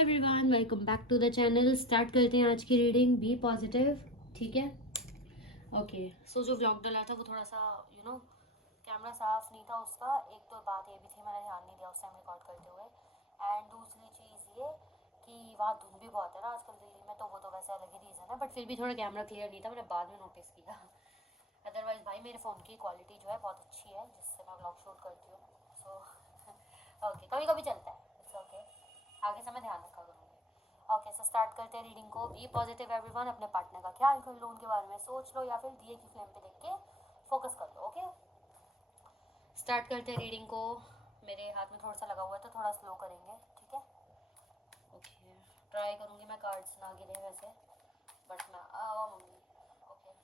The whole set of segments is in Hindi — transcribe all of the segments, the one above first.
Everyone, welcome back to the channel. Start करते हैं आज की रीडिंग। बी पॉजिटिव, ठीक है। ओके, सो जो व्लॉग डाला था वो थोड़ा सा कैमरा साफ नहीं था उसका। एक तो बात ये भी थी, मैंने ध्यान नहीं दिया उस टाइम रिकॉर्ड करते हुए। एंड दूसरी चीज़ ये कि वहाँ धुंध भी बहुत है ना आजकल दिल्ली में, तो वो तो वैसे अलग ही रीज़न है, बट फिर भी थोड़ा कैमरा क्लियर नहीं था, मैंने बाद में नोटिस किया। अदरवाइज़ भाई मेरे फ़ोन की क्वालिटी जो है बहुत अच्छी है जिससे मैं व्लॉग शूट करती हूँ। सो ओके, कभी कभी चलता है, इट्स ओके। आगे से मैं ध्यान रखा करूँगी। ओके, सो स्टार्ट करते हैं रीडिंग को। Be positive everyone. अपने पार्टनर का ख्याल कर लो, उनके बारे में सोच लो या फिर दिए की फ्लेम पे देख के फोकस कर लो। ओके, स्टार्ट करते हैं रीडिंग को। मेरे हाथ में थोड़ा सा लगा हुआ है तो थोड़ा स्लो करेंगे, ठीक है। ओके, ट्राई करूँगी मैं कार्ड्स ना गिरे वैसे, बट मैं मम्मी ओके,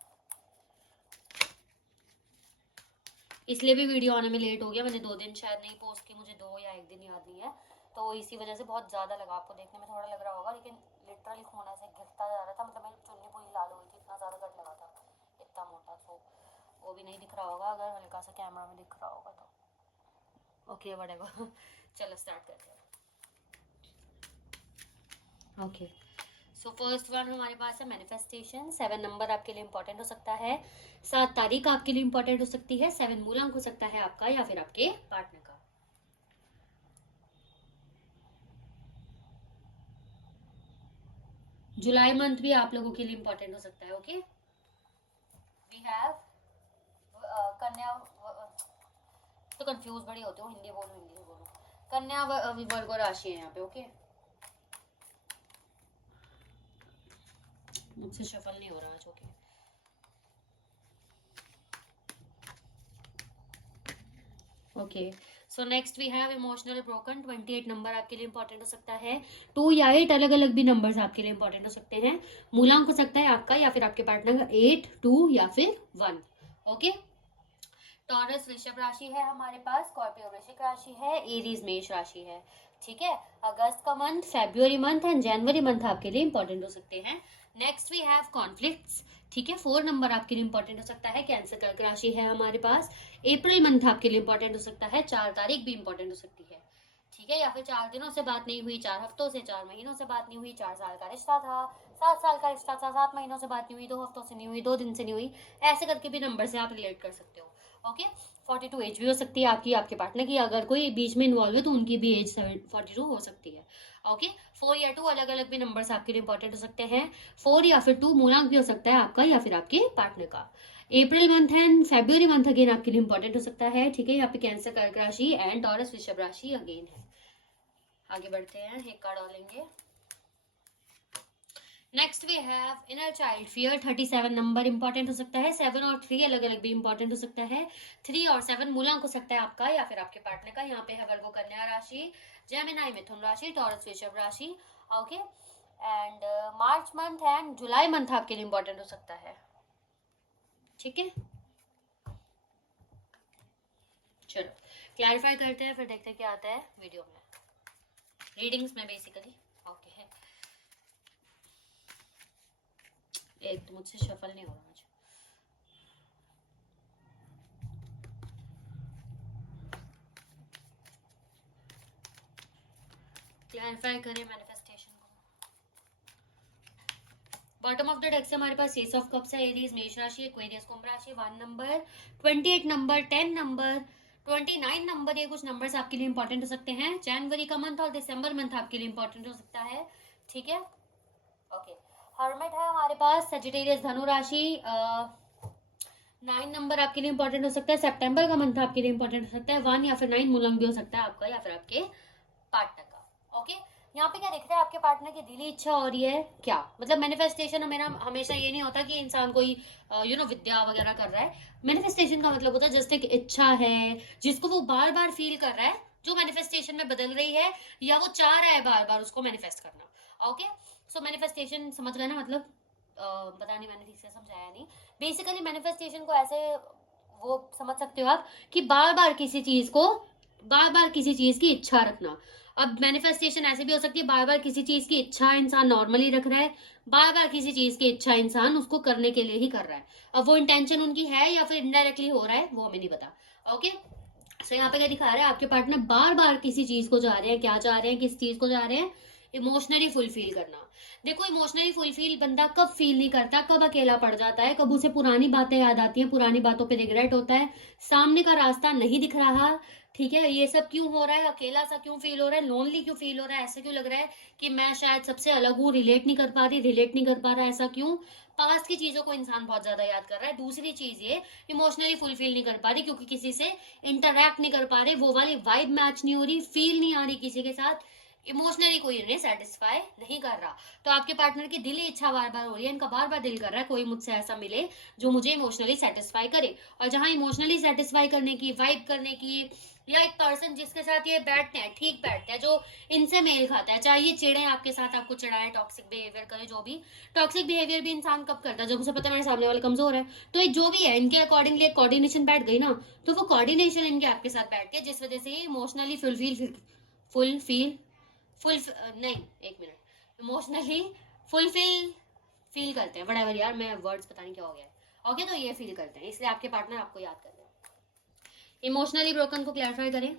इसलिए भी वीडियो आने में लेट हो गया। मैंने 2 दिन शायद नहीं पोस्ट की, मुझे 2 या 1 दिन याद नहीं है, तो इसी वजह से बहुत ज़्यादा लगा। आपको देखने में थोड़ा लग रहा होगा, लेकिन लिटरली खून ऐसे गिरता जा रहा था। मतलब मेरी चुन्नी पूरी लाल हुई थी, इतना ज़्यादा कट लगा था, इतना मोटा। तो वो भी नहीं दिख रहा होगा अगर हल्का सा कैमरा में दिख रहा होगा तो। Okay, whatever. चलो स्टार्ट करते हैं। ओके, सो फर्स्ट वन हमारे पास है मैनिफेस्टेशन। 7 नंबर आपके लिए इंपॉर्टेंट हो सकता है। 7 तारीख आपके लिए इंपॉर्टेंट हो सकती है। 7 मूलांक हो सकता है आपका या फिर आपके पार्टनर का। जुलाई मंथ भी आप लोगों के लिए इंपॉर्टेंट हो सकता है। ओके, वी हैव कन्या, तो कंफ्यूज बड़ी होते हो, हिंदी बोलो हिंदी बोलो। कन्या वर्ग राशि है यहाँ पे। ओके, मुझसे शफल नहीं हो रहा आज। Okay, okay, so next we have emotional broken. 28 number आपके लिए इंपॉर्टेंट हो सकता है। 2 या 8 अलग अलग भी नंबर्स आपके लिए इंपॉर्टेंट हो सकते हैं। मूलांक हो सकता है आपका या फिर आपके पार्टनर का 8, 2 या फिर 1। ओके, टॉरस वृषभ राशि है हमारे पास, स्कॉर्पियो वृश्चिक राशि है, एरीज मेष राशि है, ठीक है। अगस्त का month, February month and January month आपके लिए इंपॉर्टेंट हो सकते हैं। नेक्स्ट वी हैव कॉन्फ्लिक्ट्स, ठीक है। 4 नंबर आपके लिए इंपॉर्टेंट हो सकता है। कैंसर कर्क राशि है हमारे पास। अप्रैल मंथ आपके लिए इंपॉर्टेंट हो सकता है। 4 तारीख भी इंपॉर्टेंट हो सकती है, ठीक है। या फिर 4 दिनों से बात नहीं हुई, 4 हफ्तों से, 4 महीनों से बात नहीं हुई, 4 साल का रिश्ता था, 7 साल का रिश्ता था, 7 महीनों से बात नहीं हुई, 2 हफ्तों से नहीं हुई, 2 दिन से नहीं हुई, ऐसे करके भी नंबर से आप रिलेट कर सकते हो। ओके, 42 एज भी हो सकती है आपकी, आपके पार्टनर की। अगर कोई बीच में इन्वॉल्व है तो उनकी भी एज 42 हो सकती है। ओके, 4 या 2 अलग अलग भी नंबर्स आपके लिए इंपॉर्टेंट हो सकते हैं। 4 या फिर 2 मूलांक भी हो सकता है आपका या फिर आपके पार्टनर का। April month and February month again आपके लिए इंपॉर्टेंट हो सकता है, ठीक है। यहाँ पे कैंसर कर्क राशि एंड टॉरस वृषभ राशि अगेन है। आगे बढ़ते हैं, एक कार्ड और लेंगे। Next we have inner child fear. 37 number important हो सकता है। 7 और 3 अलग अलग भी इंपॉर्टेंट हो सकता है। 3 और 7 मूलांक हो सकता है आपका या फिर आपके पार्टनर का। यहाँ पे है वर्गो कन्या राशि, जेमिनी मिथुन राशि, टॉरस वृषभ राशि। Okay, and March month and July month आपके लिए इंपॉर्टेंट हो सकता है, ठीक है। चलो क्लैरिफाई करते हैं, फिर देखते हैं क्या आता है वीडियो में, रीडिंग्स में बेसिकली। ओके, एक तो मुझसे शफल नहीं हो रहा आज। क्लैरिफाई करें मैनिफेस्टेशन को। बॉटम ऑफ द डेक से हमारे पास एस ऑफ कप्स है, एरीज मेष राशि, एक्वेरियस कुंभ राशि। 1 नंबर, 28 नंबर, 10 नंबर, 29 नंबर, ये कुछ नंबर्स आपके लिए इंपॉर्टेंट हो सकते हैं। जनवरी का मंथ और दिसंबर मंथ आपके लिए इंपॉर्टेंट हो सकता है, ठीक है। ओके, हर्मिट है हमारे पास, सजिटेरियस धनु राशि। 9 नंबर आपके लिए इंपॉर्टेंट हो सकता है। सितंबर का मंथ आपके लिए इंपॉर्टेंट हो सकता है। 1 या फिर 9 मूलांक भी हो सकता है आपका या फिर आपके पार्टनर का। ओके, यहाँ पे क्या दिख रहा है, आपके पार्टनर की दिली इच्छा हो रही है क्या। मतलब मैनिफेस्टेशन मेरा हमेशा ये नहीं होता कि इंसान कोई विद्या वगैरह कर रहा है। मैनिफेस्टेशन का मतलब होता है जस्ट एक इच्छा है जिसको वो बार बार फील कर रहा है, जो मैनिफेस्टेशन में बदल रही है, या वो चाह रहा है बार बार उसको मैनिफेस्ट करना। ओके, सो मैनिफेस्टेशन समझ गए ना, मतलब पता नहीं मैंने ठीक से समझाया नहीं। बेसिकली मैनिफेस्टेशन को ऐसे वो समझ सकते हो आप कि बार बार किसी चीज की इच्छा रखना। अब मैनिफेस्टेशन ऐसे भी हो सकती है, बार बार किसी चीज की इच्छा इंसान नॉर्मली रख रहा है, बार बार किसी चीज की इच्छा इंसान उसको करने के लिए ही कर रहा है। अब वो इंटेंशन उनकी है या फिर इनडायरेक्टली हो रहा है वो हमें नहीं पता। ओके, सो यहाँ पे क्या दिखा रहा है, आपके पार्टनर बार बार किसी चीज को जा रहे हैं, क्या चाह रहे हैं, किस चीज को जा रहे हैं, इमोशनली फुलफिल करना। देखो इमोशनली फुलफिल बंदा कब फील नहीं करता, कब अकेला पड़ जाता है, कब उसे पुरानी बातें याद आती हैं, पुरानी बातों पे रिग्रेट होता है, सामने का रास्ता नहीं दिख रहा, ठीक है, ये सब क्यों हो रहा है, अकेला सा क्यों फील हो रहा है, लोनली क्यों फील हो रहा है, ऐसा क्यों लग रहा है कि मैं शायद सबसे अलग हूँ, रिलेट नहीं कर पा रहा, ऐसा क्यों। पास्ट की चीजों को इंसान बहुत ज्यादा याद कर रहा है। दूसरी चीज ये इमोशनली फुलफिल नहीं कर पा रही क्योंकि किसी से इंटरेक्ट नहीं कर पा रहे, वो वाली वाइब मैच नहीं हो रही, फील नहीं आ रही किसी के साथ, इमोशनली कोई इन्हें सेटिस्फाई नहीं कर रहा। तो आपके पार्टनर की दिली इच्छा बार बार हो रही है, इनका बार बार दिल कर रहा है कोई मुझसे ऐसा मिले जो मुझे इमोशनली सेटिस्फाई करे। और जहां इमोशनली सेटिस्फाई करने की, वाइब करने की, या एक पर्सन जिसके साथ ये बैठते हैं, ठीक बैठते हैं, जो इनसे मेल खाता है, चाहे ये चिड़े आपके साथ, आपको चिढ़ाए, टॉक्सिक बिहेवियर करे, जो भी। टॉक्सिक बिहेवियर भी इंसान कब करता है, जब उसे पता है मेरे सामने वाला कमजोर है। तो ये जो भी है, इनके अकॉर्डिंगली कोऑर्डिनेशन बैठ गई ना, तो वो कोऑर्डिनेशन इनके आपके साथ बैठती है, जिस वजह से ये इमोशनली फुलफिल फुल नहीं, एक मिनट, इमोशनली फुलफिल फील करते हैं, वट यार, मैं वर्ड्स पता नहीं क्या हो गया है। ओके, तो ये फील करते हैं, इसलिए आपके पार्टनर आपको याद कर रहे हैं। इमोशनली ब्रोकन को क्लैरिफाई करें।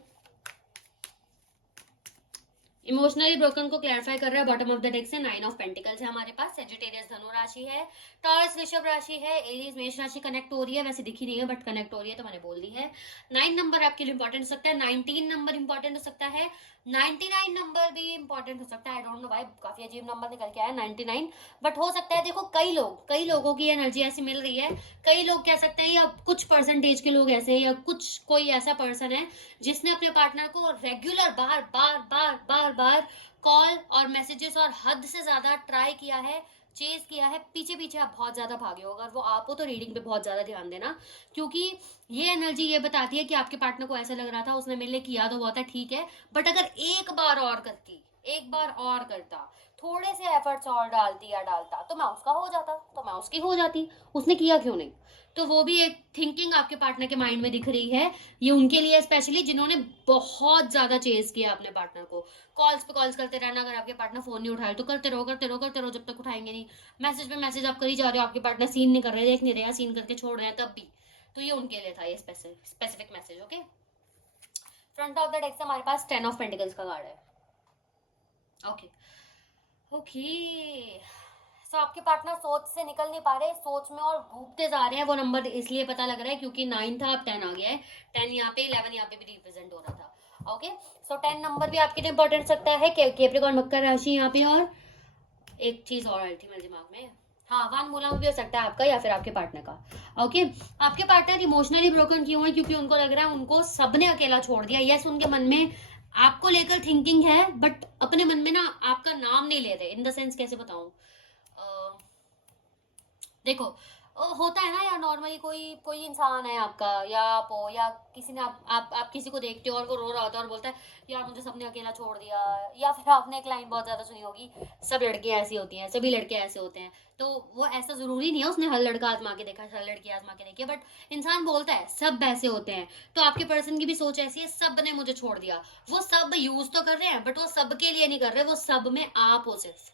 इमोशनली ब्रोकन को क्लैरिफाई कर रहा है, बॉटम ऑफ द डेक से 9 ऑफ पेंटिकल्स है हमारे पास, सेजिटेरियस धनु राशि है, टॉरस वृषभ राशि है, एरीज मेष राशि कनेक्ट हो रही है, वैसे दिखी नहीं है बट कनेक्ट हो रही है तो मैंने बोल दी है। 9 नंबर आपके लिए इंपॉर्टेंट हो सकता है, 19 नंबर इंपॉर्टेंट हो सकता है, 99 नंबर भी इंपॉर्टेंट हो सकता है। आई डोंट नो व्हाई काफी अजीब नंबर निकल के आया 99, बट हो सकता है। देखो कई लोगों की एनर्जी ऐसी मिल रही है, कई लोग कह सकते हैं, या कुछ परसेंटेज के लोग ऐसे हैं, या कुछ कोई ऐसा पर्सन है जिसने अपने पार्टनर को रेगुलर बार बार बार बार बार कॉल और मैसेजेस और हद से ज्यादा ट्राई किया है, चेज किया है, पीछे पीछे आप बहुत ज्यादा भागे हो। अगर वो आप हो तो रीडिंग पे बहुत ज्यादा ध्यान देना, क्योंकि ये एनर्जी ये बताती है कि आपके पार्टनर को ऐसा लग रहा था, उसने मेरे लिए किया तो बहुत है, ठीक है, बट अगर एक बार और करती, एक बार और करता, थोड़े से एफर्ट्स और डालती या डालता, तो मैं उसका हो जाता, तो मैं उसकी हो जाती, उसने किया क्यों नहीं। तो वो भी एक थिंकिंग आपके पार्टनर के माइंड में दिख रही है। ये उनके लिए स्पेशली जिन्होंने बहुत ज्यादा चेज किया अपने पार्टनर को, कॉल्स पे कॉल्स करते रहना, अगर आपके पार्टनर फोन नहीं उठाए तो करते रहो करते रहो करते रहो जब तक उठाएंगे नहीं, मैसेज पे मैसेज आप कर ही जा रहे हो, आपके पार्टनर सीन नहीं कर रहे, देख नहीं रहे, सीन करके छोड़ रहे हैं तब भी, तो ये उनके लिए था ये specific message. Okay, front of the deck से हमारे पास 10 ऑफ पेंटिकल्स का कार्ड है। ओके ओके, सो आपके पार्टनर सोच से निकल नहीं पा रहे, सोच में और डूबते जा रहे हैं। वो नंबर इसलिए पता लग रहा है क्योंकि 9 था, अब 10 आ गया है, 10 यहाँ पे, 11 यहाँ पे भी रिप्रेजेंट हो रहा था। ओके, सो 10 नंबर भी आपके लिए इंपॉर्टेंट सकता है, कैप्रिकॉर्न मकर राशि यहाँ पे। और एक चीज और आई थी मेरे दिमाग में, हाँ, वन मूला भी हो सकता है आपका या फिर आपके पार्टनर का। ओके, आपके पार्टनर इमोशनली ब्रोकन क्यों है, क्योंकि उनको लग रहा है उनको सबने अकेला छोड़ दिया। यस, उनके मन में आपको लेकर थिंकिंग है, बट अपने मन में ना आपका नाम नहीं ले रहे, इन द सेंस कैसे बताऊं, देखो होता है ना यार, नॉर्मली कोई कोई इंसान है आपका, या आप हो, या किसी ने आप किसी को देखते हो और वो रो रहा होता है और बोलता है यार मुझे सबने अकेला छोड़ दिया, या फिर आपने एक लाइन बहुत ज्यादा सुनी होगी, सब लड़कियां ऐसी होती हैं, सभी लड़के ऐसे होते हैं। तो वो ऐसा जरूरी नहीं है उसने हर लड़का आजमा के देखा, हर लड़की आजमा के देखी, बट इंसान बोलता है सब ऐसे होते हैं। तो आपके पर्सन की भी सोच ऐसी है, सब ने मुझे छोड़ दिया। वो सब यूज तो कर रहे हैं बट वो सब के लिए नहीं कर रहे, वो सब में आप हो सिर्फ,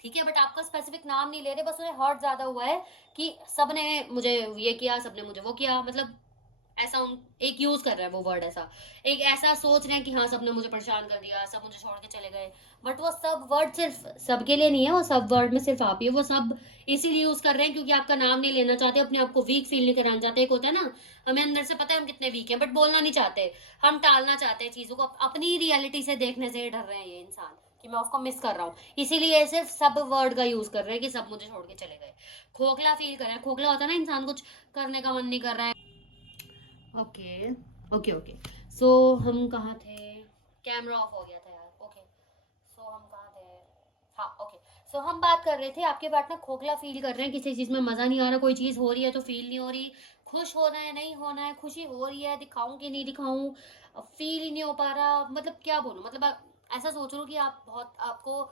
ठीक है, बट आपका स्पेसिफिक नाम नहीं ले रहे, बस उन्हें हर्ट ज्यादा हुआ है कि सबने मुझे ये किया, सबने मुझे वो किया, मतलब ऐसा एक यूज कर रहा है वो वर्ड, ऐसा एक ऐसा सोच रहे हैं कि हाँ सबने मुझे परेशान कर दिया, सब मुझे छोड़ के चले गए, बट वो सब वर्ड सिर्फ सबके लिए नहीं है, वो सब वर्ड में सिर्फ आप ही, वो सब इसीलिए यूज कर रहे हैं क्योंकि आपका नाम नहीं लेना चाहते, अपने आप को वीक फील नहीं कराना चाहते। एक होता है ना, हमें अंदर से पता है हम कितने वीक हैं बट बोलना नहीं चाहते, हम टालना चाहते हैं चीजों को, अपनी रियलिटी से देखने से डर रहे हैं ये इंसान कि मैं उसको मिस कर रहा हूँ, इसीलिए सिर्फ सब वर्ड का यूज कर रहे हैं कि सब मुझे छोड़ के चले गए। खोखला फील कर रहा है, खोखला होता है ना इंसान, कुछ करने का मन नहीं कर रहा है। ओके ओके ओके, सो हम कहाँ थे, कैमरा ऑफ हो गया था यार। ओके, सो हम कहाँ थे, हाँ ओके, सो हम बात कर रहे थे आपके पार्टनर खोखला फील कर रहे हैं, किसी चीज में मजा नहीं आ रहा, कोई चीज हो रही है तो फील नहीं हो रही, खुश होना है नहीं होना है, खुशी हो रही है दिखाऊं कि नहीं दिखाऊं, फील ही नहीं हो पा रहा, मतलब क्या बोलूं, मतलब ऐसा सोच लो कि आप बहुत, आपको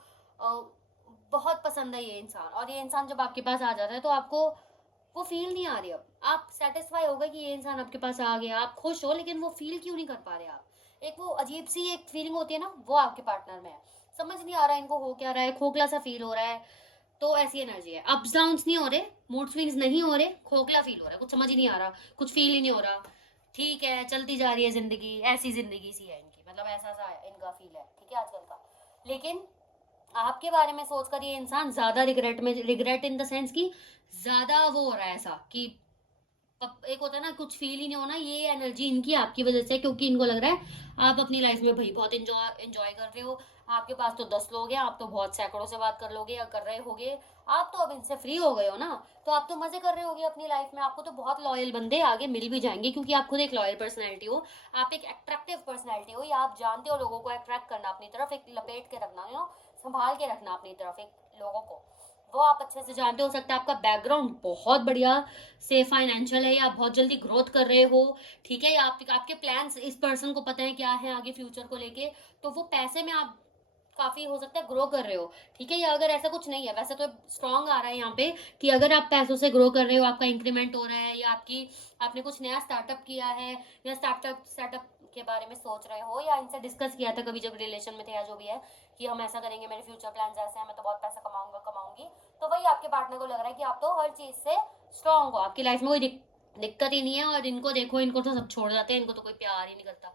बहुत पसंद है ये इंसान, और ये इंसान जब आपके पास आ जाता है तो आपको वो फील नहीं आ रही, अब आप सेटिस्फाई हो गए कि ये इंसान आपके पास आ गया, आप खुश हो, लेकिन वो फील क्यों नहीं कर पा रहे आप, एक वो अजीब सी एक फीलिंग होती है ना, वो आपके पार्टनर में है, समझ नहीं आ रहा है इनको हो क्या रहा है, खोखला सा फील हो रहा है। तो ऐसी एनर्जी है, अप्स डाउन्स नहीं हो रहे, मूड स्विंग्स नहीं हो रहे, खोखला फील हो रहा है, कुछ समझ ही नहीं आ रहा, कुछ फील ही नहीं हो रहा, ठीक है चलती जा रही है जिंदगी, ऐसी जिंदगी सी है इनकी, मतलब ऐसा सा इनका फील है, ठीक है आजकल का। लेकिन आपके बारे में सोचकर ये इंसान ज्यादा रिग्रेट इन द सेंस की ज्यादा वो हो रहा है ऐसा कि एक होता है ना कुछ फील ही नहीं होना, ये एनर्जी इनकी आपकी वजह से, क्योंकि इनको लग रहा है आप अपनी लाइफ में भाई बहुत एंजॉय कर रहे हो, आपके पास तो 10 लोग हैं, आप तो बहुत सैकड़ों से बात कर लोगे या कर रहे होगे, आप तो अब इनसे फ्री हो गए हो ना, तो आप तो मजे कर रहे होगे अपनी लाइफ में, आपको तो बहुत लॉयल बंदे आगे मिल भी जाएंगे, क्योंकि आप खुद एक लॉयल पर्सनैलिटी हो, आप एक अट्रैक्टिव पर्सनैलिटी हो, या आप जानते हो लोगों को अट्रैक्ट करना अपनी तरफ, एक लपेट के रखना, संभाल के रखना अपनी तरफ एक लोगों को, वो आप अच्छे से जानते हो। सकता है आपका बैकग्राउंड बहुत बढ़िया से फाइनेंशियल है, या आप बहुत जल्दी ग्रोथ कर रहे हो, ठीक है, या आपके प्लान्स इस पर्सन को पता है क्या है आगे फ्यूचर को लेके, तो वो पैसे में आप काफी हो सकता है ग्रो कर रहे हो, ठीक है, या अगर ऐसा कुछ नहीं है, वैसे तो स्ट्रांग आ रहा है यहाँ पे कि अगर आप पैसों से ग्रो कर रहे हो, आपका इंक्रीमेंट हो रहा है, या आपने कुछ नया स्टार्टअप किया है, या स्टार्टअप के बारे में सोच रहे हो, या इनसे डिस्कस किया था कभी जब रिलेशन में थे या जो भी है कि हम ऐसा करेंगे, मेरे फ्यूचर प्लान ऐसे हैं, मैं तो बहुत पैसा कमाऊंगी, तो वही आपके पार्टनर को लग रहा है कि आप तो हर चीज से स्ट्रांग हो, आपकी लाइफ में कोई दिक्कत ही नहीं है, और इनको देखो, इनको तो सब छोड़ जाते हैं, इनको तो कोई प्यार ही नहीं करता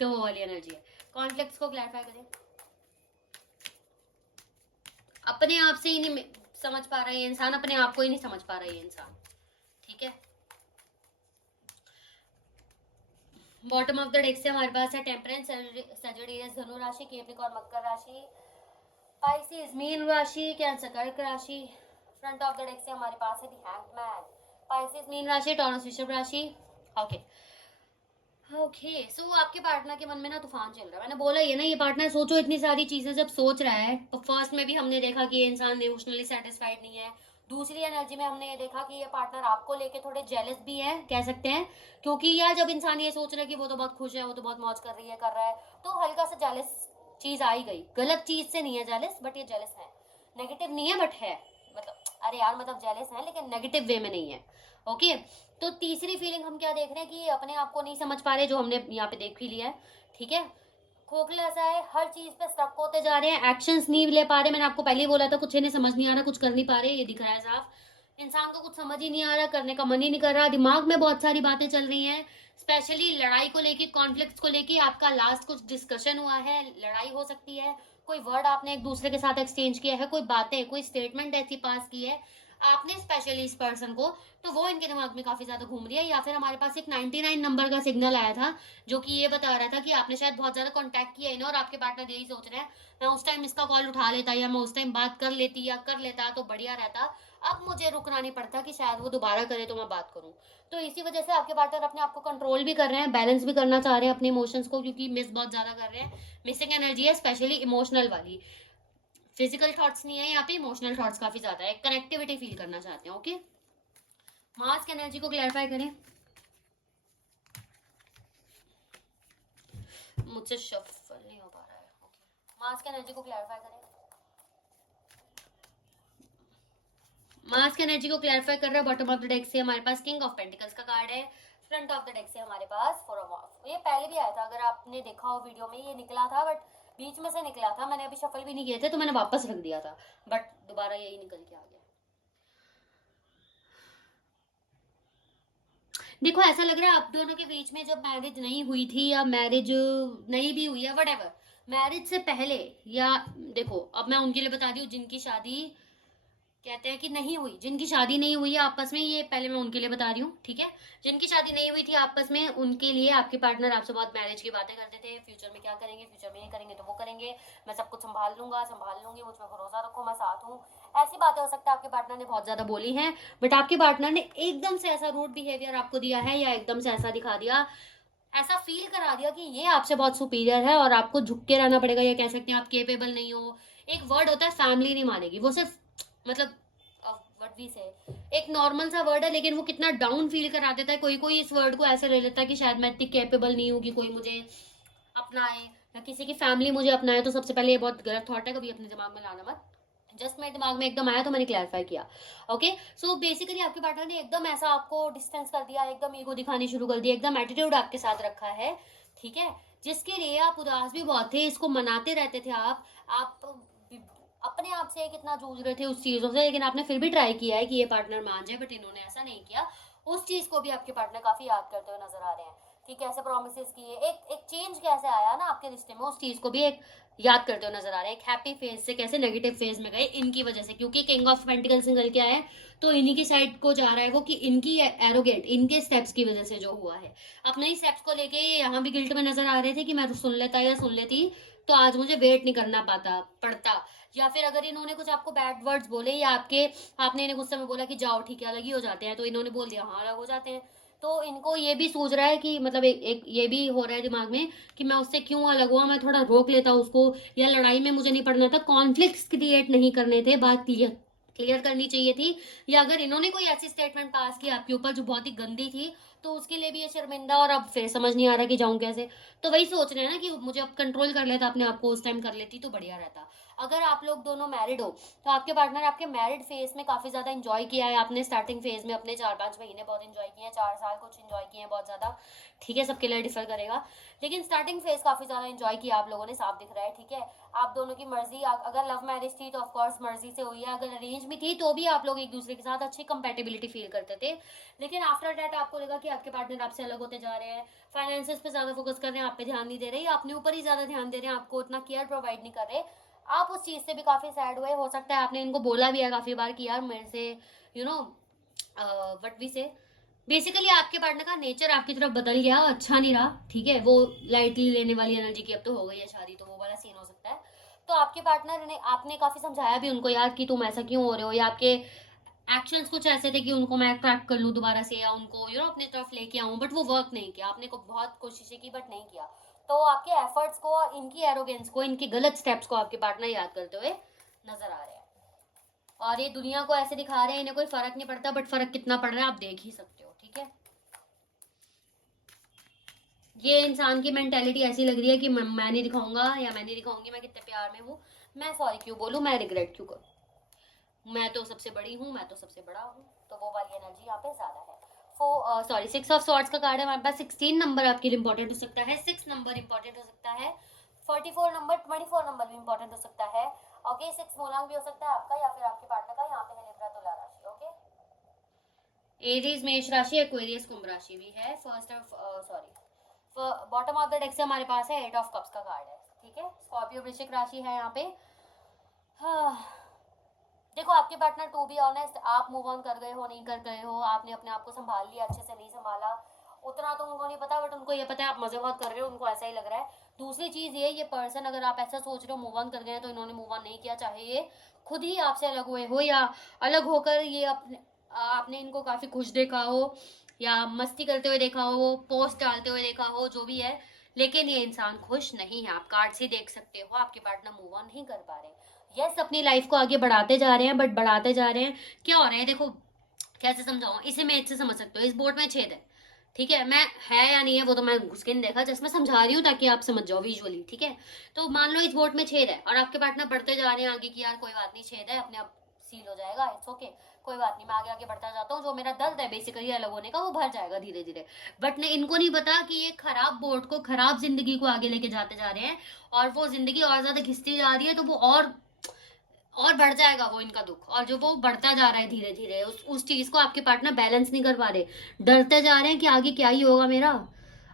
तो वो वाली एनर्जी है। कॉन्फ्लिक्ट्स को क्लैरिफाई करें। अपने आप से ही नहीं समझ पा रहा है ये इंसान, अपने आप को ही नहीं समझ पा रहा है ये इंसान, ठीक है। बॉटम ऑफ द डेक से हमारे पास है टेम्परेंस, सजिटेरियस धनु राशि, कैप्रिकॉर्न मकर राशि, पाइसेस मीन राशि, कैंसर कर्क राशि। फ्रंट ऑफ द डेक से हमारे पास है द हैंगमैन, पाइसेस मीन राशि, टॉरस वृषभ राशि। ओके ओके, सो आपके पार्टनर के मन में ना तूफान चल रहा है, मैंने बोला ये ना, ये पार्टनर सोचो इतनी सारी चीजें जब सोच रहा है, तो फर्स्ट में भी हमने देखा कि ये इंसान इमोशनली सेटिस्फाइड नहीं है, दूसरी एनर्जी में हमने ये देखा कि ये पार्टनर आपको लेके थोड़े जेलस भी है कह सकते हैं, क्योंकि यार जब इंसान ये सोच रहा है कि वो तो बहुत खुश है, वो तो बहुत मौज कर रही है कर रहा है, तो हल्का सा जेलस चीज आ ही गई, गलत चीज से नहीं है जेलस, बट ये जेलस है, नेगेटिव नहीं है बट है, मतलब अरे यार मतलब जेलस है लेकिन नेगेटिव वे में नहीं है। ओके, तो तीसरी फीलिंग हम क्या देख रहे हैं कि अपने आप को नहीं समझ पा रहे, जो हमने यहाँ पे देख ही लिया है, ठीक है, खोखला सा है, हर चीज पे स्टक होते जा रहे हैं, एक्शंस नहीं ले पा रहे, मैंने आपको पहले ही बोला था कुछ इन्हें समझ नहीं आ रहा, कुछ कर नहीं पा रहे, ये दिख रहा है साफ, इंसान को कुछ समझ ही नहीं आ रहा, करने का मन ही नहीं कर रहा, दिमाग में बहुत सारी बातें चल रही हैं, स्पेशली लड़ाई को लेके, कॉन्फ्लिक्ट्स को लेके, आपका लास्ट कुछ डिस्कशन हुआ है, लड़ाई हो सकती है, कोई वर्ड आपने एक दूसरे के साथ एक्सचेंज किया है, कोई बातें, कोई स्टेटमेंट ऐसी पास की है आपने स्पेशली इस पर्सन को, तो वो इनके दिमाग में काफी ज्यादा घूम रही है, या फिर हमारे पास एक 99 नंबर का सिग्नल आया था जो कि ये बता रहा था कि आपने शायद बहुत ज्यादा कांटेक्ट किया है ना, और आपके पार्टनर यही सोच रहे हैं मैं उस टाइम इसका कॉल उठा लेता, या मैं उस टाइम बात कर लेती या कर लेता तो बढ़िया रहता, अब मुझे रुकना नहीं पड़ता कि शायद वो दोबारा करे तो मैं बात करूं, तो इसी वजह से आपके पार्टनर अपने आप को कंट्रोल भी कर रहे हैं, बैलेंस भी करना चाह रहे हैं अपने इमोशंस को, क्योंकि मिस बहुत ज्यादा कर रहे हैं, मिसिंग एनर्जी है स्पेशली इमोशनल वाली, फिजिकल थॉट्स नहीं है यहाँ पे, इमोशनल थॉट्स काफी ज्यादा है, कनेक्टिविटी फील करना चाहते हैं। ओके, मास्क एनर्जी को क्लैरिफाई करें। मुझसे शफल नहीं हो पा रहा है, ओके, मास्क एनर्जी को क्लैरिफाई करें। मास्क एनर्जी को क्लैरिफाई कर रहा है, बॉटम ऑफ द डेक से हमारे पास किंग ऑफ पेंटिकल्स का कार्ड है, फ्रंट ऑफ द डेक से हमारे पास फोर ऑफ वांड्स, ये पहले भी आया था, अगर आपने देखा हो वीडियो में, ये निकला था बट बीच में से निकला था, मैंने अभी शफल भी नहीं किए थे तो मैंने वापस रख दिया था, बट दोबारा यही निकल के आ गया। देखो ऐसा लग रहा है आप दोनों के बीच में जब मैरिज नहीं हुई थी, या मैरिज नहीं भी हुई है, वट एवर, मैरिज से पहले, या देखो अब मैं उनके लिए बता दी हूँ जिनकी शादी कहते हैं कि नहीं हुई, जिनकी शादी नहीं हुई है आपस में, ये पहले मैं उनके लिए बता रही हूँ, ठीक है, जिनकी शादी नहीं हुई थी आपस में, उनके लिए आपके पार्टनर आपसे बहुत मैरिज की बातें करते थे, फ्यूचर में क्या करेंगे, फ्यूचर में ये करेंगे तो वो करेंगे, मैं सब कुछ संभाल लूंगा, संभाल लूंगी, मुझ पर भरोसा रखो, मैं साथ हूँ, ऐसी बातें हो सकता है आपके पार्टनर ने बहुत ज्यादा बोली हैं, बट आपके पार्टनर ने एकदम से ऐसा रूड बिहेवियर आपको दिया है, या एकदम से ऐसा दिखा दिया, ऐसा फील करा दिया कि ये आपसे बहुत सुपीरियर है और आपको झुक के रहना पड़ेगा, या कह सकते हैं आप केपेबल नहीं हो, एक वर्ड होता है फैमिली नहीं मानेगी, वो सिर्फ मतलब व्हाट वी से एक नॉर्मल सा वर्ड है, लेकिन वो कितना डाउन फील करा देता है, कोई कोई इस वर्ड को ऐसे ले लेता है कि शायद मैं इतनी कैपेबल नहीं हूँ कि कोई मुझे अपनाए, या किसी की फैमिली मुझे अपनाए, तो सबसे पहले ये बहुत गलत थॉट है, कभी अपने दिमाग में लाना मत, जस्ट मेरे दिमाग में एकदम आया तो मैंने क्लैरिफाई किया। ओके, सो बेसिकली आपके पार्टनर ने एकदम ऐसा आपको डिस्टेंस कर दिया, एकदम ईगो दिखानी शुरू कर दी, एकदम एटीट्यूड आपके साथ रखा है, ठीक है, जिसके लिए आप उदास भी बहुत थे, इसको मनाते रहते थे आप अपने आप से कितना जूझ रहे थे उस चीजों से, लेकिन आपने फिर भी ट्राई किया है कि ये पार्टनर मान जाए, बट इन्होंने ऐसा नहीं किया, उस चीज को भी आपके पार्टनर काफी याद करते हुए नजर आ रहे हैं, कि कैसे प्रोमिसेस किए, एक चेंज कैसे आया ना आपके रिश्ते में, उस चीज को भी एक याद करते हुए नजर आ रहा है। एक हैप्पी फेज से कैसे नेगेटिव फेज में गए इनकी वजह से, क्योंकि किंग ऑफ पेंटिकल्स निकल के आया है, तो इन्हीं की साइड को जा रहा है वो, कि इनकी एरोगेंट इनके स्टेप्स की वजह से जो हुआ है। अपने ही स्टेप्स को लेके यहाँ भी गिल्ट में नजर आ रहे थे कि मैं तो सुन लेता या सुन लेती तो आज मुझे वेट नहीं करना पाता पड़ता। या फिर अगर इन्होंने कुछ आपको बैड वर्ड्स बोले, या आपने इन्हें गुस्से में बोला कि जाओ ठीक है अलग ही हो जाते हैं, तो इन्होंने बोल दिया हाँ अलग हो जाते हैं। तो इनको ये भी सूझ रहा है कि मतलब एक ये भी हो रहा है दिमाग में कि मैं उससे क्यों अलग हुआ, मैं थोड़ा रोक लेता उसको, या लड़ाई में मुझे नहीं पड़ना था, कॉन्फ्लिक्ट्स क्रिएट नहीं करने थे, बात क्लियर करनी चाहिए थी। या अगर इन्होंने कोई ऐसी स्टेटमेंट पास की आपके ऊपर जो बहुत ही गंदी थी, तो उसके लिए भी ये शर्मिंदा, और अब फिर समझ नहीं आ रहा कि जाऊं कैसे। तो वही सोच रहे हैं ना कि मुझे अब कंट्रोल कर लेता अपने आप को, उस टाइम कर लेती तो बढ़िया रहता। अगर आप लोग दोनों मैरिड हो तो आपके पार्टनर आपके मैरिड फेज में काफी ज्यादा इंजॉय किया है, आपने स्टार्टिंग फेज में अपने 4-5 महीने बहुत इंजॉय किए हैं, 4 साल कुछ इंजॉय किए हैं बहुत ज्यादा, ठीक है सबके लिए डिफर करेगा, लेकिन स्टार्टिंग फेज काफी ज्यादा इंजॉय किया आप लोगों ने, साफ दिख रहा है, ठीक है। आप दोनों की मर्जी, अगर लव मैरिज थी तो ऑफकोर्स मर्जी से हुई है, अगर अरेंज में थी तो भी आप लोग एक दूसरे के साथ अच्छी कंपेटेबिलिटी फील करते थे। लेकिन आफ्टर डेट आपको लगा कि आपके पार्टनर आपसे अलग होते जा रहे हैं, फाइनेंसेस पे ज्यादा फोकस कर रहे हैं, आप पे ध्यान नहीं दे रहे, अपने ऊपर ही ज्यादा ध्यान दे रहे हैं, आपको उतना केयर प्रोवाइड नहीं कर रहे। आप उस चीज से भी काफी सैड हुए, हो सकता है आपने इनको बोला भी है काफी बार कि यार मेरे से यू नो व्हाट वी से, बेसिकली आपके पार्टनर का नेचर आपकी तरफ बदल गया, अच्छा नहीं रहा, ठीक है। वो लाइटली लेने वाली एनर्जी की अब तो हो गई है शादी, तो वो वाला सीन हो सकता है। तो आपके पार्टनर ने, आपने काफी समझाया भी उनको यार कि तुम ऐसा क्यों हो रहे हो, या आपके एक्शंस कुछ ऐसे थे कि उनको मैं अट्रैक्ट कर लूं दोबारा से, या उनको अपने तरफ लेके आऊं, बट वो वर्क नहीं किया, आपने को बहुत कोशिशें की बट नहीं किया। तो आपके एफर्ट्स को, इनकी एरोगेंस को, इनके गलत स्टेप्स को आपके पार्टनर याद करते हुए नजर आ रहे हैं, और ये दुनिया को ऐसे दिखा रहे हैं इन्हें कोई फर्क नहीं पड़ता, बट फर्क कितना पड़ रहा है आप देख ही सकते हो, ठीक है। ये इंसान की मेंटेलिटी ऐसी लग रही है कि मैं नहीं दिखाऊंगा या मैं नहीं दिखाऊंगी मैं कितने प्यार में हूँ, मैं सॉरी क्यों बोलूँ, मैं रिग्रेट क्यों करूँ, मैं तो सबसे बड़ी हूँ, मैं तो सबसे बड़ा हूँ। तो वो वाली एनर्जी यहाँ पे ज्यादा है। सॉरी 6 ऑफ सॉर्ड्स का कार्ड है हमारे पास। 16 नंबर आपके लिए इंपॉर्टेंट हो सकता है, 6 नंबर इंपॉर्टेंट हो सकता है, 44 नंबर, 24 नंबर भी इंपॉर्टेंट हो सकता है। ओके 6 मूलांक भी हो सकता है आपका या फिर आपके पार्टनर का। यहाँ पे है लिब्रा तुला राशि। ओके एरीज मेष राशि, एक्वेरियस कुंभ राशि भी है। First of sorry bottom of the deck से हमारे पास है 8 ऑफ कप्स का कार्ड है, ठीक है। स्कॉर्पियो वृश्चिक राशि है यहाँ पे। हाँ, देखो आपके पार्टनर, टू बी ऑनेस्ट, आप मूव ऑन कर गए हो नहीं कर गए हो, आपने अपने आप को संभाल लिया, अच्छे से नहीं संभाला, उतना तो उनको नहीं पता, बट उनको ये पता है आप मजे बहुत कर रहे हो, उनको ऐसा ही लग रहा है। दूसरी चीज ये पर्सन, अगर आप ऐसा सोच रहे हो मूव ऑन कर गए हैं, तो इन्होंने मूव ऑन नहीं किया, चाहे ये खुद ही आपसे अलग हुए हो, या अलग होकर ये अपने, आपने इनको काफी खुश देखा हो, या मस्ती करते हुए देखा हो, पोस्ट डालते हुए देखा हो, जो भी है, लेकिन ये इंसान खुश नहीं है। आप कार्ड से देख सकते हो आपके पार्टनर मूव ऑन नहीं कर पा रहे। यस अपनी लाइफ को आगे बढ़ाते जा रहे हैं, बट बढ़ाते जा रहे हैं, क्या हो रहा है देखो, कैसे समझाऊं, इसे मैं इससे समझ सकते हो, इस बोर्ड में छेद है, ठीक है, मैं है या नहीं है वो तो मैं घुस के नहीं देखा, जस्ट मैं समझा रही हूँ ताकि आप समझ जाओ विजुअली, ठीक है। तो मान लो इस बोर्ड में छेद है और आपके पार्टनर बढ़ते जा रहे हैं आगे की, यार कोई बात नहीं, छेद है अपने आप सील हो जाएगा, इट्स ओके, कोई बात नहीं, मैं आगे आगे बढ़ता जाता हूँ, जो मेरा दर्द है बेसिकली अलग होने का वो भर जाएगा धीरे धीरे। बट ने इनको नहीं पता कि ये खराब बोर्ड को, खराब जिंदगी को आगे लेके जाते जा रहे हैं, और वो जिंदगी और ज्यादा घिसती जा रही है, तो वो और बढ़ जाएगा वो इनका दुख, और जो वो बढ़ता जा रहा है धीरे धीरे, उस चीज को आपके पार्टनर बैलेंस नहीं कर पा रहे, डरते जा रहे हैं कि आगे क्या ही होगा मेरा,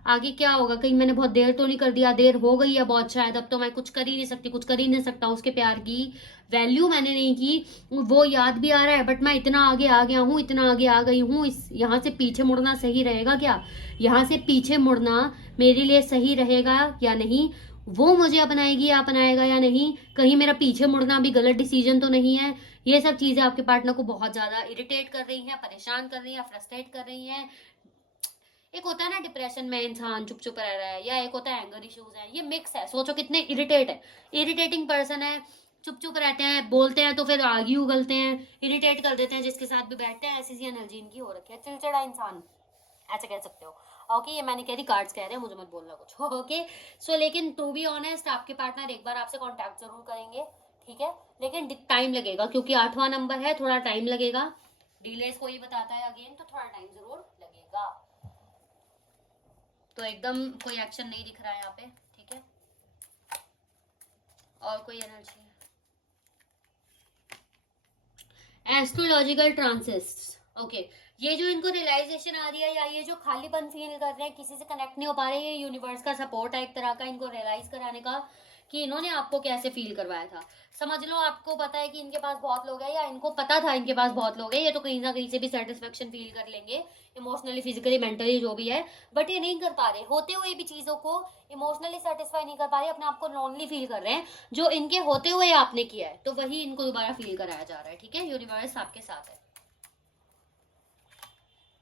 आगे क्या होगा, कहीं मैंने बहुत देर तो नहीं कर दिया, देर हो गई है बहुत शायद, अब तो मैं कुछ कर ही नहीं सकती, कुछ कर ही नहीं सकता, उसके प्यार की वैल्यू मैंने नहीं की, वो याद भी आ रहा है, बट मैं इतना आगे आ गया हूँ, इतना आगे आ गई हूँ, इस यहाँ से पीछे मुड़ना सही रहेगा क्या, यहाँ से पीछे मुड़ना मेरे लिए सही रहेगा या नहीं, वो मुझे अपनाएगी या अपनाएगा या नहीं, कहीं मेरा पीछे मुड़ना भी गलत डिसीजन तो नहीं है। ये सब चीजें आपके पार्टनर को बहुत ज्यादा इरिटेट कर रही हैं, परेशान कर रही हैं, फ्रस्ट्रेट कर रही हैं। एक होता है ना डिप्रेशन में इंसान चुप चुप रह रहा है, या एक होता है एंगर इश्यूज है, ये मिक्स है, सोचो कितने इरिटेट है, इरिटेटिंग पर्सन है, चुप चुप रहते हैं, बोलते हैं तो फिर आगे उगलते हैं, इरिटेट कर देते हैं जिसके साथ भी बैठते हैं, ऐसी सी एनर्जी इनकी हो रखी है, चिड़चिड़ा इंसान, ऐसे कह सकते हो। ओके ये मैंने कह दी, कार्ड्स कह रहे हैं, मुझे मत बोलना कुछ। ओके सो लेकिन टू बी ऑनेस्ट आपके पार्टनर एक बार आपसे कांटेक्ट जरूर करेंगे, ठीक है, लेकिन टाइम लगेगा, क्योंकि 8वां नंबर है, थोड़ा टाइम लगेगा, डिलेस कोई बताता है अगेन, तो थोड़ा टाइम जरूर लगेगा। तो एकदम कोई एक्शन नहीं दिख रहा है यहाँ पे, ठीक है। और कोई एनर्जी, एस्ट्रोलॉजिकल ट्रांसिट्स, ओके ये जो इनको रियलाइजेशन आ रही है या ये जो खालीपन फील कर रहे हैं, किसी से कनेक्ट नहीं हो पा रहे, ये यूनिवर्स का सपोर्ट है एक तरह का इनको रियलाइज कराने का कि इन्होंने आपको कैसे फील करवाया था। समझ लो आपको पता है कि इनके पास बहुत लोग हैं, या इनको पता था इनके पास बहुत लोग हैं, ये तो कहीं ना कहीं से भी सेटिस्फेक्शन फील कर लेंगे इमोशनली, फिजिकली, मेंटली, जो भी है। बट ये नहीं कर पा रहे, होते हुए भी चीजों को इमोशनली सेटिस्फाई नहीं कर पा रहे, अपने आप को लोनली फील कर रहे हैं। जो इनके होते हुए आपने किया है, तो वही इनको दोबारा फील कराया जा रहा है। ठीक है, यूनिवर्स आपके साथ है।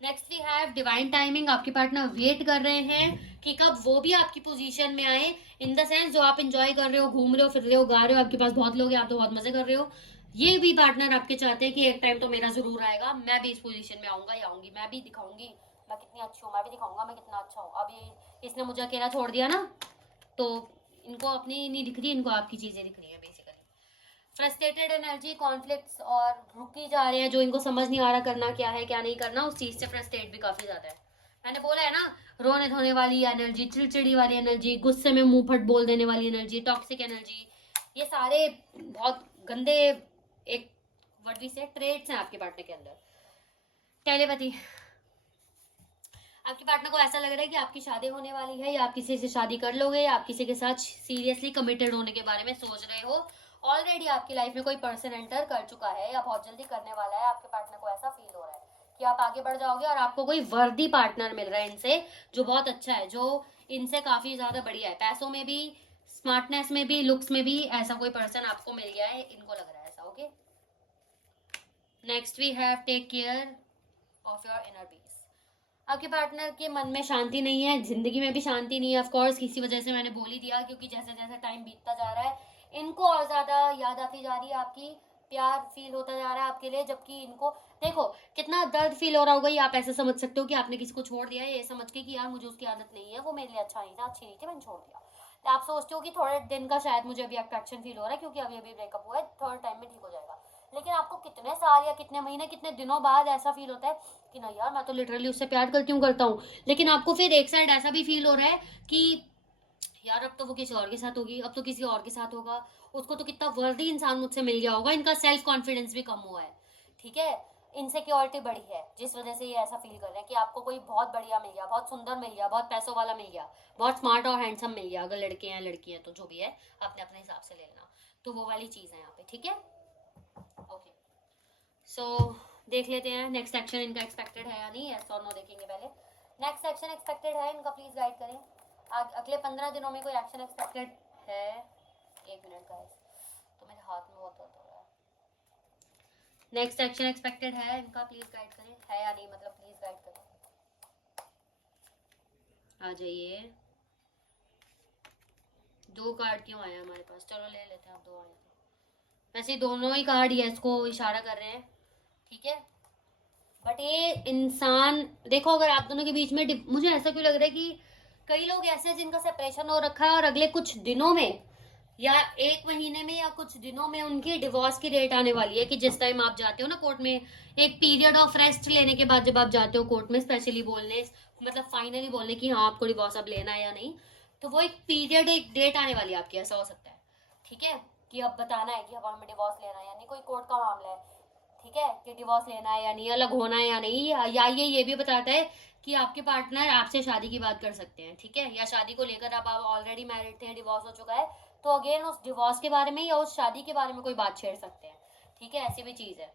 Next we have divine timing. आपके पार्टनर वेट कर रहे हैं कि कब वो भी आपकी पोजीशन में आए, इन द सेंस जो आप इंजॉय कर रहे हो, घूम रहे हो, फिर रहे हो, गा रहे हो, आपके पास बहुत लोग हैं, आप तो बहुत मजे कर रहे हो। ये भी पार्टनर आपके चाहते हैं कि एक टाइम तो मेरा जरूर आएगा, मैं भी इस पोजीशन में आऊंगा या आऊंगी, मैं भी दिखाऊंगी मैं कितनी अच्छी हूँ, मैं भी दिखाऊंगा मैं कितना अच्छा हूँ। अब ये इसने मुझे अकेला छोड़ दिया ना, तो इनको अपनी नहीं दिख रही, इनको आपकी चीजें दिख रही है बेसिकली। फ्रस्ट्रेटेड एनर्जी, कॉन्फ्लिक्ट्स और रुकी जा रहे हैं, जो इनको समझ नहीं आ रहा करना क्या है क्या नहीं करना, उस चीज से फ्रस्ट्रेट भी काफी ज्यादा है। मैंने बोला है ना, रोने धोने वाली एनर्जी, चिड़चिड़ी वाली एनर्जी, गुस्से में मुंह फट बोल देने वाली एनर्जी, टॉक्सिक एनर्जी, ये सारे बहुत गंदे एक व्हाट वी से ट्रेड्स हैं आपके पार्टनर के अंदर। टेलीपैथी, आपके पार्टनर को ऐसा लग रहा है कि आपकी शादी होने वाली है, या आप किसी से शादी कर लोगे, या आप किसी के साथ सीरियसली कमिटेड होने के बारे में सोच रहे हो। ऑलरेडी आपकी लाइफ में कोई पर्सन एंटर कर चुका है या बहुत जल्दी करने वाला है। आपके पार्टनर को ऐसा फील हो रहा है कि आप आगे बढ़ जाओगे और आपको कोई वर्दी पार्टनर मिल रहा है इनसे, जो बहुत अच्छा है, जो इनसे काफी ज्यादा बढ़िया है, पैसों में भी, स्मार्टनेस में भी, लुक्स में भी। ऐसा कोई पर्सन आपको मिल गया है, इनको लग रहा है ऐसा। Okay, next we have take care of your inner peace. आपके पार्टनर के मन में शांति नहीं है, जिंदगी में भी शांति नहीं है। ऑफ कोर्स किसी वजह से मैंने बोल ही दिया, क्योंकि जैसे जैसे टाइम बीतता जा रहा है इनको और ज्यादा याद आती जा रही है आपकी, प्यार फील होता जा रहा है आपके लिए। जबकि इनको देखो कितना दर्द फील हो रहा होगा, ये आप ऐसे समझ सकते हो कि आपने किसी को छोड़ दिया है, ये समझ के कि यार मुझे उसकी आदत नहीं है, वो मेरे लिए अच्छा नहीं था, अच्छी नहीं थी, मैंने छोड़ दिया। तो आप सोचते हो कि थोड़े दिन का शायद मुझे अभी अट्रैक्शन फील हो रहा है, क्योंकि अभी अभी ब्रेकअप हुआ है, थोड़े टाइम में ठीक हो जाएगा। लेकिन आपको कितने साल या कितने महीने, कितने दिनों बाद ऐसा फील होता है कि ना यार मैं तो लिटरली उससे प्यार करता हूँ। लेकिन आपको फिर एक साइड ऐसा भी फील हो रहा है कि यार अब तो वो किसी और के साथ होगी, अब तो किसी और के साथ होगा, उसको तो कितना वर्दी इंसान मुझसे मिल गया होगा। इनका सेल्फ कॉन्फिडेंस भी कम हुआ है। ठीक है, इनसिक्योरिटी बढ़ी है, जिस वजह से ये ऐसा फील कर रहे हैं कि आपको कोई बहुत बढ़िया मिल गया, बहुत सुंदर मिल गया, बहुत पैसों वाला मिल गया, बहुत स्मार्ट और हैंडसम मिल गया। अगर लड़के हैं लड़की हैं तो जो भी है अपने अपने हिसाब से ले लेना, तो वो वाली चीज़ है यहाँ पे। ठीक है, ओके, सो देख लेते हैं नेक्स्ट एक्शन इनका एक्सपेक्टेड है या नहीं, यस और नो देखेंगे पहले। नेक्स्ट एक्शन एक्सपेक्टेड है इनका, प्लीज गाइड करें। अगले 15 दिनों में कोई एक्शन एक्सपेक्टेड है? एक मिनट गाइस, तो मेरे हाथ में बहुत दर्द हो रहा है। नेक्स्ट एक्शन एक्सपेक्टेड है इनका, प्लीज गाइड करें, है या नहीं, मतलब प्लीज गाइड करें। आ जाइए, 2 कार्ड क्यों आया हमारे पास? चलो ले लेते हैं, आप 2 आए थे वैसे दोनों ही कार्ड यस को इशारा कर रहे हैं। ठीक है, बट ये इंसान देखो, अगर आप दोनों के बीच में मुझे ऐसा क्यों लग रहा है कि कई लोग ऐसे हैं जिनका सेपरेशन हो रखा है और अगले कुछ दिनों में या 1 महीने में या कुछ दिनों में उनकी डिवोर्स की डेट आने वाली है। कि जिस टाइम आप जाते हो ना कोर्ट में, एक पीरियड ऑफ रेस्ट लेने के बाद जब आप जाते हो कोर्ट में स्पेशली बोलने, मतलब फाइनली बोलने की हाँ आपको डिवोर्स अब लेना है या नहीं, तो वो एक पीरियड, एक डेट आने वाली है आपकी, ऐसा हो सकता है। ठीक है, कि अब बताना है कि अब हमें डिवोर्स लेना है या नहीं, कोई कोर्ट का मामला है। ठीक है, कि डिवोर्स लेना है या नहीं, अलग होना है या नहीं, या ये भी बताता है कि आपके पार्टनर आपसे शादी की बात कर सकते हैं। ठीक है, या शादी को लेकर अब आप ऑलरेडी मैरिड थे, डिवोर्स हो चुका है, तो अगेन उस डिवोर्स के बारे में या उस शादी के बारे में कोई बात छेड़ सकते हैं। ठीक है, ऐसी भी चीज है।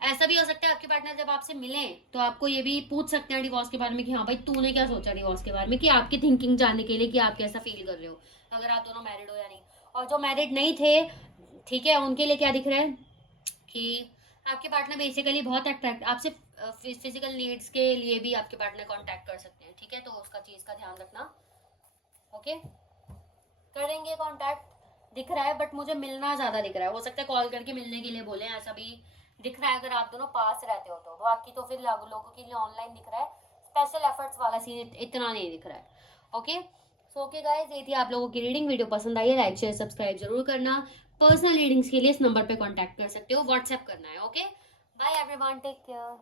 ऐसा भी हो सकता है आपके पार्टनर जब आपसे मिले तो आपको ये भी पूछ सकते हैं डिवोर्स के बारे में कि हाँ भाई तूने क्या सोचा डिवोर्स के बारे में, कि आपकी थिंकिंग जानने के लिए कि आप कैसा फील कर रहे हो, अगर आप दोनों मैरिड हो या नहीं। और जो मैरिड नहीं थे, ठीक है, उनके लिए क्या दिख रहा है कि आपके पार्टनर बेसिकली बहुत अट्रैक्ट आपसे फिजिकल नीड्स के लिए भी आपके पार्टनर कांटेक्ट कर सकते हैं। ठीक है, तो उसका चीज का ध्यान रखना। ओके, करेंगे कांटेक्ट दिख रहा है, बट मुझे मिलना ज्यादा दिख रहा है। हो सकता है कॉल करके मिलने के लिए बोले, ऐसा भी दिख रहा है अगर आप दोनों पास रहते हो तो। बाकी तो फिर लोगों के लिए ऑनलाइन दिख रहा है, स्पेशल एफर्ट्स वाला सीन इतना नहीं दिख रहा है। ओके, सो ओके गाइस, ये थी आप लोगों की रीडिंग। वीडियो पसंद आई है लाइक शेयर सब्सक्राइब जरूर करना। पर्सनल रीडिंग्स के लिए इस नंबर पे कांटेक्ट कर सकते हो, व्हाट्सएप करना है। Okay, bye everyone, take care.